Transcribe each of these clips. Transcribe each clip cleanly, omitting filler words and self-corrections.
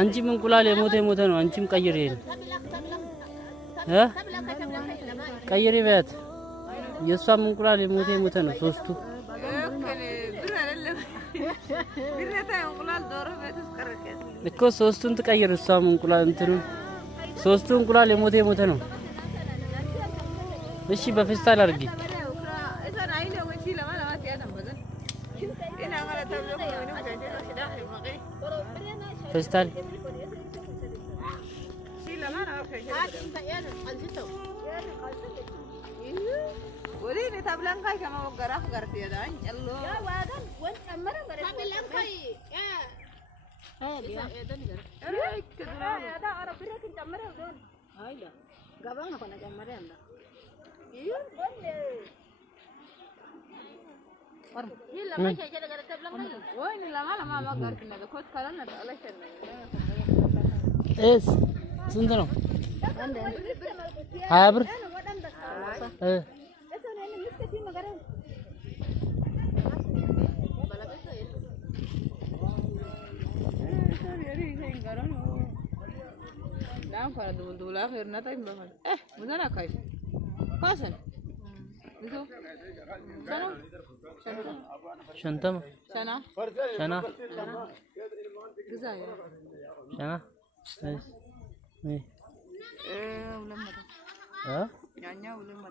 አንቺም እንቁላል የሞተ ነው። አንቺም ቀይሪ ይሄን ቀይሪ በያት። የሷም እንቁላል የሞተ ነው። ሶስቱ እኮ ሶስቱን ትቀይር። እሷም እንቁላል እንትኑ ሶስቱ እንቁላል የሞተ ነው። እሺ በፌስታል አድርጊ። ፌስታል وليني تابلان كاي كما وقرا فقرت يا داين جلو يا وادن وين امره تابلان كاي يا يا ده انا بريك امره دون هايلا غبانا كنا امره عند ايوه ورم يلا ما شيء كده قرت تابلان كاي وين لا ما قرت لنا كنت كلنا على شيء ايش سندرم هابر دام فرد دول آخر نتايم بمن مزنا كيف فاشن نشوف شنتم شنا جزايا شنا ايه ولما يعني ولما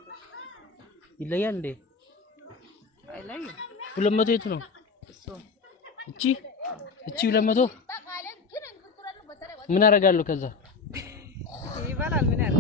ይለያል እንዴ? አይለይም። 200 የት ነው? እቺ 200 ምን አደርጋለሁ ከዛ? ይበላል ምን ያለ